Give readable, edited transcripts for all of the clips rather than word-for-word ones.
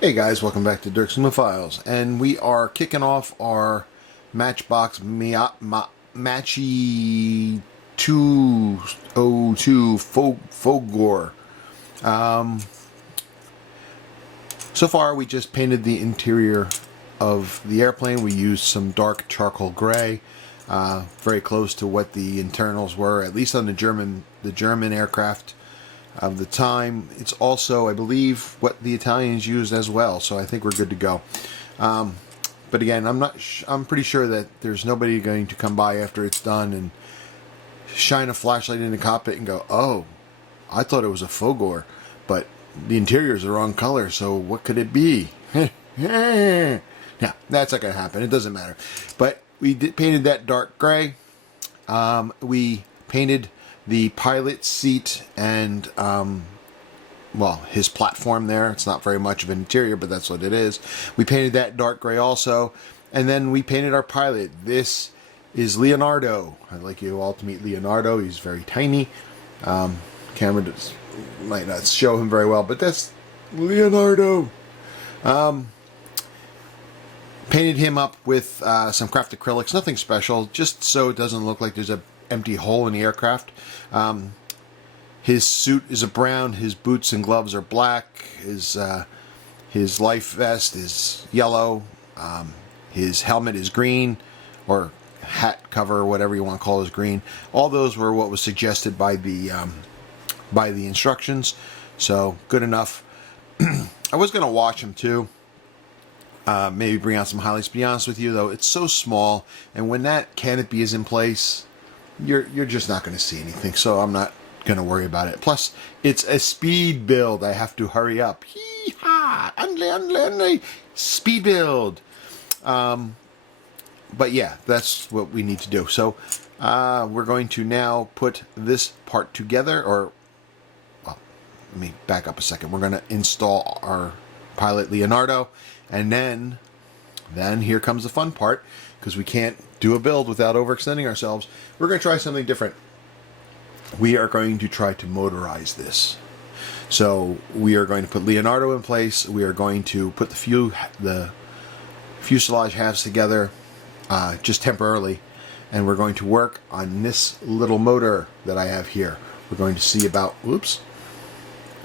Hey guys, welcome back to Dirk's Cinema Files, and we are kicking off our Matchbox Macchi 202 Folgore. So far, we just painted the interior of the airplane. We used some dark charcoal gray, very close to what the internals were, at least on the German aircraft of the time. It's also, I believe, what the Italians used as well, so I think we're good to go. But again, I'm pretty sure that there's nobody going to come by after it's done and shine a flashlight in the cockpit and go, "Oh, I thought it was a Folgore, but the interior is the wrong color, so what could it be?" Yeah, that's not going to happen. It doesn't matter. But we painted that dark gray. We painted the pilot seat and, well, his platform there. It's not very much of an interior, but that's what it is. We painted that dark gray also. And then we painted our pilot. This is Leonardo. I'd like you all to meet Leonardo. He's very tiny. Camera might not show him very well, but that's Leonardo. Painted him up with some craft acrylics. Nothing special, just so it doesn't look like there's a empty hole in the aircraft. His suit is a brown. His boots and gloves are black. His life vest is yellow. His helmet is green, or hat cover, or whatever you want to call it, is green. All those were what was suggested by the instructions. So good enough. I was going to wash him too. Maybe bring out some highlights. To be honest with you, though, it's so small, and when that canopy is in place, you're just not going to see anything, so I'm not going to worry about it. Plus, it's a speed build. I have to hurry up. Hee-ha! Speed build. But yeah, that's what we need to do. So we're going to now put this part together, or, well, let me back up a second. We're going to install our pilot Leonardo, and then here comes the fun part, because we can't do a build without overextending ourselves. We're going to try something different. We are going to try to motorize this. So we are going to put Leonardo in place. We are going to put the fuselage halves together just temporarily, and we're going to work on this little motor that I have here. We're going to see about, whoops,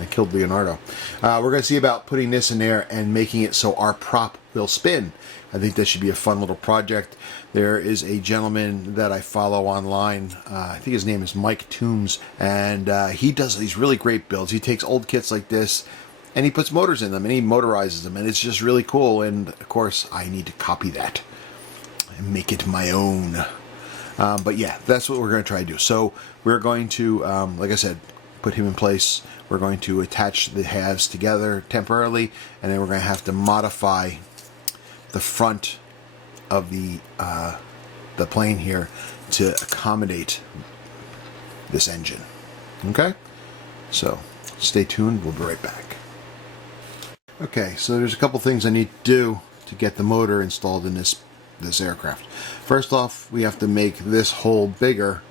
I killed Leonardo. We're going to see about putting this in there and making it so our prop will spin. I think that should be a fun little project. There is a gentleman that I follow online. I think his name is Mike Toombs, and he does these really great builds. He takes old kits like this, and he puts motors in them, and he motorizes them, and it's just really cool. And of course, I need to copy that and make it my own. But yeah, that's what we're going to try to do. So we're going to, like I said, put him in place. We're going to attach the halves together temporarily, and then we're going to have to modify the front of the plane here to accommodate this engine. Okay? So stay tuned. We'll be right back. Okay, so there's a couple things I need to do to get the motor installed in this aircraft. First off, we have to make this hole bigger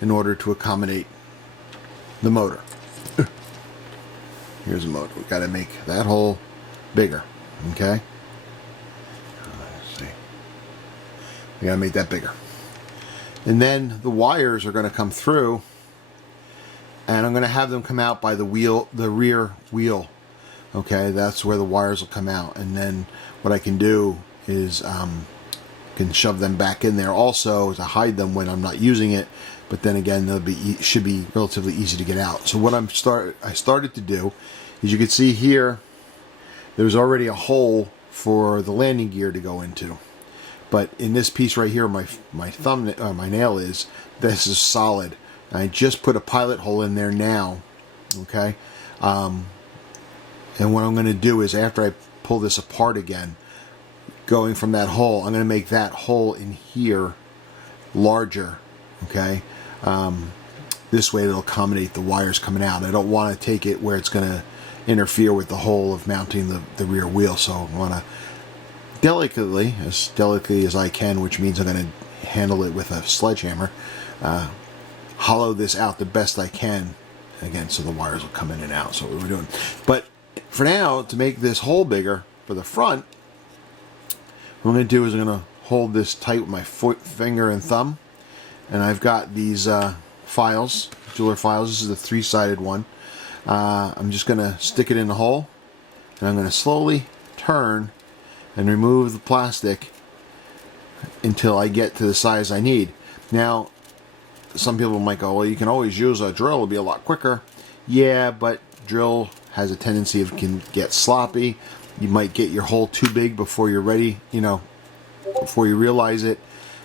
in order to accommodate the motor. Here's the motor. We've got to make that hole bigger. Okay? Let's see. We got to make that bigger. And then the wires are going to come through, and I'm going to have them come out by the rear wheel. Okay? That's where the wires will come out. And then what I can do is can shove them back in there also to hide them when I'm not using it. But then again, should be relatively easy to get out. So what I started to do is, you can see here, there's already a hole for the landing gear to go into. But in this piece right here, my nail is, this is solid. I just put a pilot hole in there now. Okay, and what I'm going to do is, after I pull this apart again, going from that hole, I'm going to make that hole in here larger. Okay. This way it'll accommodate the wires coming out. I don't want to take it where it's going to interfere with the hole of mounting the rear wheel, so I want to delicately as I can, which means I'm going to handle it with a sledgehammer, hollow this out the best I can, again, so the wires will come in and out. So what we're doing. But for now, to make this hole bigger, for the front, what I'm going to do is I'm going to hold this tight with my finger and thumb. And I've got these files, jeweler files. This is the 3-sided one. I'm just going to stick it in the hole. And I'm going to slowly turn and remove the plastic until I get to the size I need. Now, some people might go, well, you can always use a drill. It'll be a lot quicker. Yeah, but drill has a tendency of can get sloppy. You might get your hole too big before you're ready, before you realize it.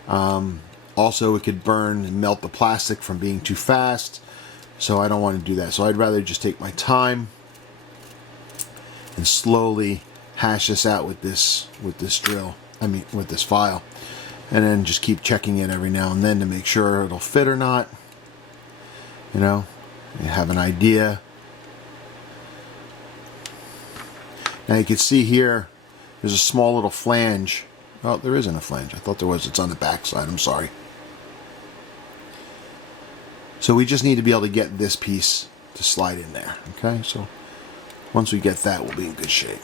Also, it could burn and melt the plastic from being too fast. So I don't want to do that. So I'd rather just take my time and slowly hash this out with this drill. With this file. And then just keep checking it every now and then to make sure it'll fit or not. You have an idea. Now you can see here, there's a small little flange. Oh, there isn't a flange. I thought there was. It's on the back side. I'm sorry. So we just need to be able to get this piece to slide in there. Okay, so once we get that, we'll be in good shape.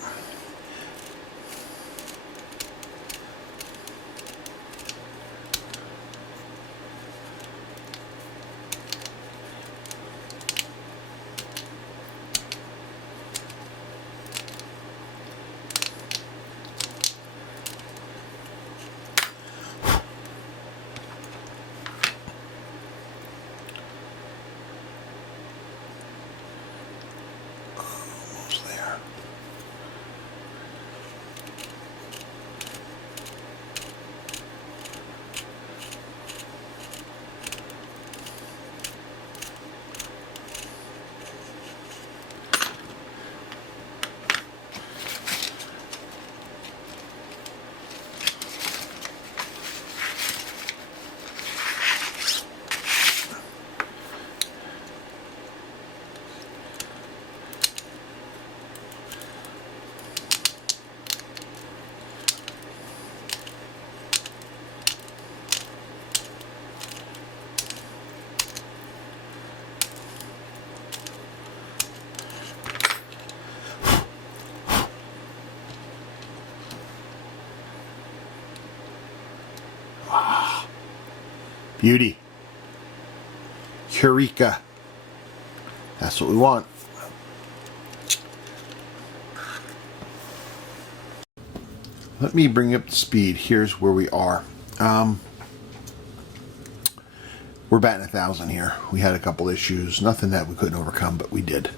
Beauty. Eureka. That's what we want. Let me bring up the speed. Here's where we are. We're batting 1,000 here. We had a couple issues. Nothing that we couldn't overcome, but we did.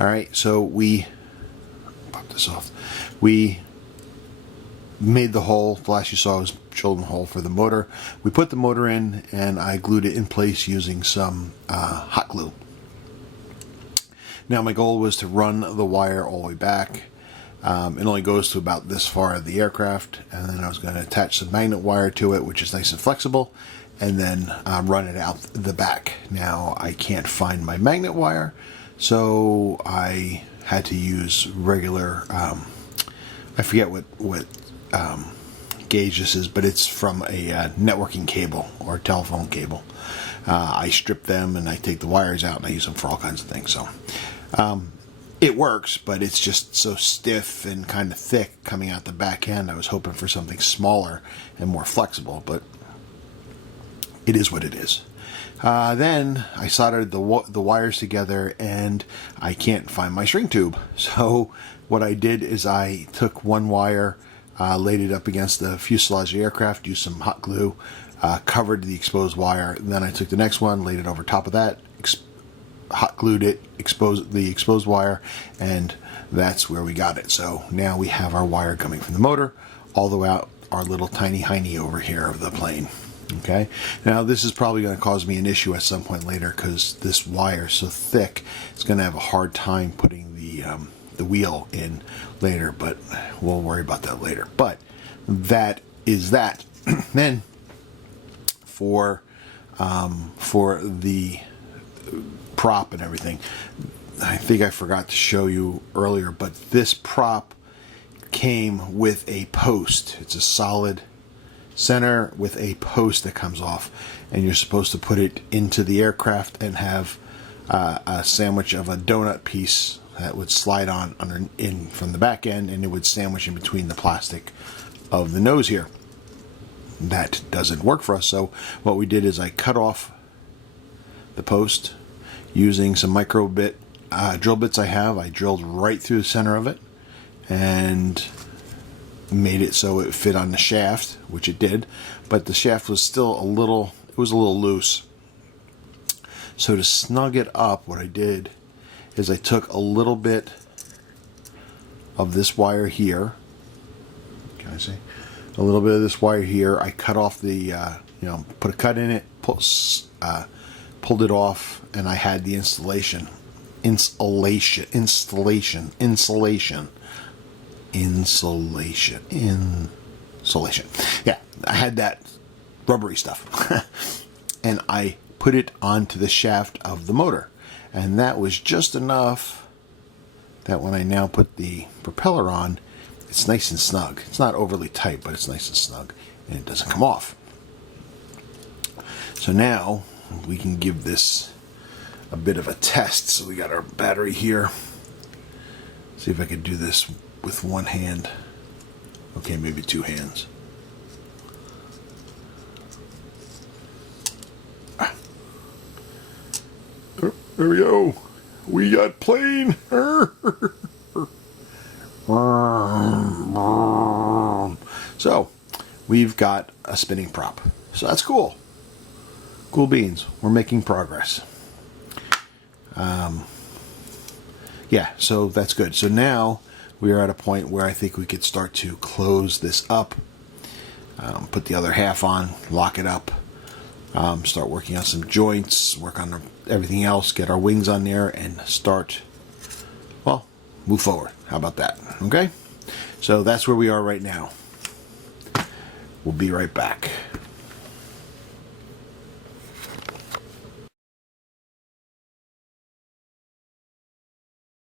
All right, so we pop this off. We made the hole. The last you saw was showing the hole for the motor. We put the motor in, and I glued it in place using some hot glue. Now my goal was to run the wire all the way back. It only goes to about this far of the aircraft, and then I was going to attach some magnet wire to it, which is nice and flexible, and then run it out the back. Now I can't find my magnet wire, so I had to use regular, I forget what gauge this is, but it's from a networking cable or telephone cable. I strip them and I take the wires out and I use them for all kinds of things. So it works, but it's just so stiff and kind of thick coming out the back end. I was hoping for something smaller and more flexible, but it is what it is. Then I soldered the wires together, and I can't find my shrink tube. So what I did is I took one wire, laid it up against the fuselage of the aircraft, used some hot glue, covered the exposed wire. And then I took the next one, laid it over top of that, hot glued it, exposed the exposed wire, and that's where we got it. So now we have our wire coming from the motor all the way out our little tiny hiney over here of the plane. Okay, now this is probably going to cause me an issue at some point later, because this wire is so thick, it's going to have a hard time putting the wheel in later, but we'll worry about that later. But that is that. Then for the prop and everything, I think I forgot to show you earlier, but this prop came with a post. It's a solid center with a post that comes off, and you're supposed to put it into the aircraft and have a sandwich of a donut piece that would slide on in from the back end, and it would sandwich in between the plastic of the nose here. That doesn't work for us, so what we did is I cut off the post using some micro bit drill bits I have. I drilled right through the center of it and made it so it fit on the shaft, which it did, but the shaft was still a little loose. So to snug it up, what I did is I took a little bit of this wire here. Can I see? A little bit of this wire here. I cut off the, put a cut in it, pulled it off, and I had the insulation. Yeah, I had that rubbery stuff. And I put it onto the shaft of the motor. And that was just enough that when I now put the propeller on, it's nice and snug. It's not overly tight, but it's nice and snug, and it doesn't come off. So now we can give this a bit of a test. So we got our battery here. See if I could do this with one hand. Okay, maybe two hands. There we go. We got plane. So we've got a spinning prop. So that's cool. Cool beans. We're making progress. Yeah, so that's good. So now we are at a point where I think we could start to close this up, put the other half on, lock it up, start working on some joints, work on everything else, get our wings on there, and start, well, move forward. How about that? Okay? So that's where we are right now. We'll be right back.